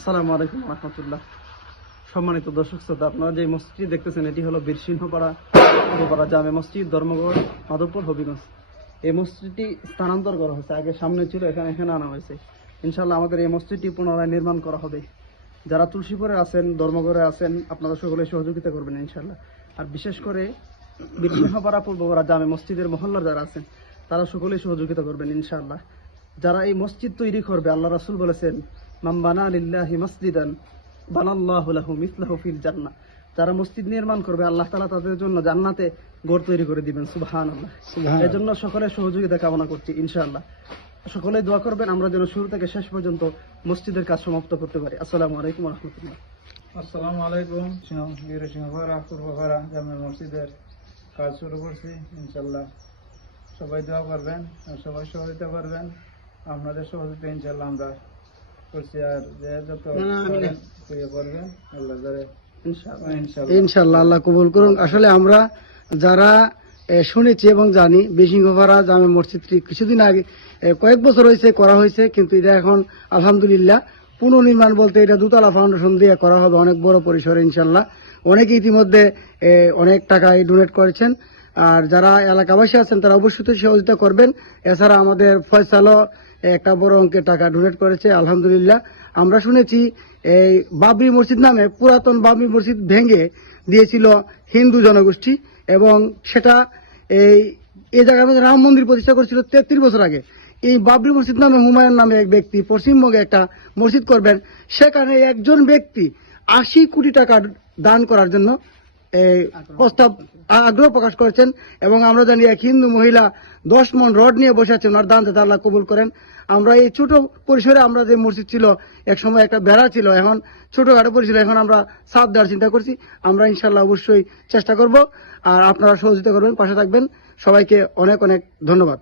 আসসালামু আলাইকুম রহমতুল্লাহ। সম্মানিত দর্শক শ্রোতা, আপনারা যে মসজিদ দেখতেছেন এটি হলো বীরসিংহপাড়া পূর্বপাড়া জামে মসজিদ, ধর্মগড়, মাধবপুর, হবিগঞ্জ। এই মসজিদটি স্থানান্তর করা হয়েছে, আগে সামনে ছিল, এখানে আনা হয়েছে। ইনশাল্লাহ আমাদের এই মসজিদটি পুনরায় নির্মাণ করা হবে। যারা তুলসীপুরে আছেন, ধর্মগড়ে আছেন, আপনারা সকলে সহযোগিতা করবেন ইনশাল্লাহ। আর বিশেষ করে বীরসিংহপাড়া পূর্বপাড়া জামে মসজিদের মহল্লার যারা আছেন তারা সকলেই সহযোগিতা করবেন ইনশাআল্লাহ। যারা এই মসজিদ তৈরি করবে, আল্লাহ রাসূল বলেছেন, মান বানা লিল্লাহি মাসজিদান বানাল্লাহু লাহু মিসলাহু ফিল জান্নাহ। যারা মসজিদ নির্মাণ করবে, আল্লাহ তাআলা তাদের জন্য জান্নাতে ঘর তৈরি করে দিবেন। সুবহানাল্লাহ। এর জন্য সকলের সহযোগিতা কামনা করছি ইনশাআল্লাহ। সকলে দোয়া করবেন আমরা যেন শুরু থেকে শেষ পর্যন্ত মসজিদের কাজ সমাপ্ত করতে পারি। আসসালামু আলাইকুম ওয়া রাহমাতুল্লাহ। আসসালামু আলাইকুম। বীরসিংহপাড়া পূর্বপাড়া জামে মসজিদের কাজ শুরু করছি। ইনশাল্লাহ সবাই দোয়া করবেন আর সবাই সহযোগিতা করবেন। আপনাদের সহযোগিতা ইনশাল্লাহ আমরা করছি। আর যে যত করবেন আল্লাহ ইনশাল্লাহ আল্লাহ কবুল করুন। আসলে আমরা যারা শুনেছি এবং জানি, বীরসিংহপাড়া জামে মসজিদটি কিছুদিন আগে কয়েক বছর হয়েছে করা হয়েছে, কিন্তু এটা এখন আলহামদুলিল্লাহ পুনর্নির্মাণ বলতে এটা দুতলা ফাউন্ডেশন দিয়ে করা হবে অনেক বড় পরিসরে ইনশাল্লাহ। অনেকে ইতিমধ্যে অনেক টাকা ডোনেট করেছেন। আর যারা এলাকাবাসী আছেন তারা অবশ্যই সহযোগিতা করবেন। এছাড়া আমাদের ফয়সালও একটা বড় অঙ্কের টাকা ডোনেট করেছে আলহামদুলিল্লাহ। আমরা শুনেছি এই বাবরি মসজিদ নামে পুরাতন বাবরি মসজিদ ভেঙে দিয়েছিল হিন্দু জনগোষ্ঠী, এবং সেটা এই জায়গার মধ্যে রাম মন্দির প্রতিষ্ঠা করেছিল 33 বছর আগে। এই বাবরি মসজিদ নামে হুমায়ুন নামে এক ব্যক্তি পশ্চিমবঙ্গে একটা মসজিদ করবেন, সেখানে একজন ব্যক্তি 80 কোটি টাকা দান করার জন্য প্রস্তাব আগ্রহ প্রকাশ করেছেন। এবং আমরা জানি এক হিন্দু মহিলা 10 মণ রড নিয়ে বসে আছেন, ওনার দান যাতে আল্লাহ কবুল করেন। আমরা এই ছোট পরিসরে, আমরা যে মসজিদ ছিল এক সময় একটা বেড়া ছিল, এখন ছোটখাটো পরিসরে, এখন আমরা ছাদ দেওয়ার চিন্তা করছি। আমরা ইনশাল্লাহ অবশ্যই চেষ্টা করব। আর আপনারা সহযোগিতা করবেন, পাশে থাকবেন। সবাইকে অনেক অনেক ধন্যবাদ।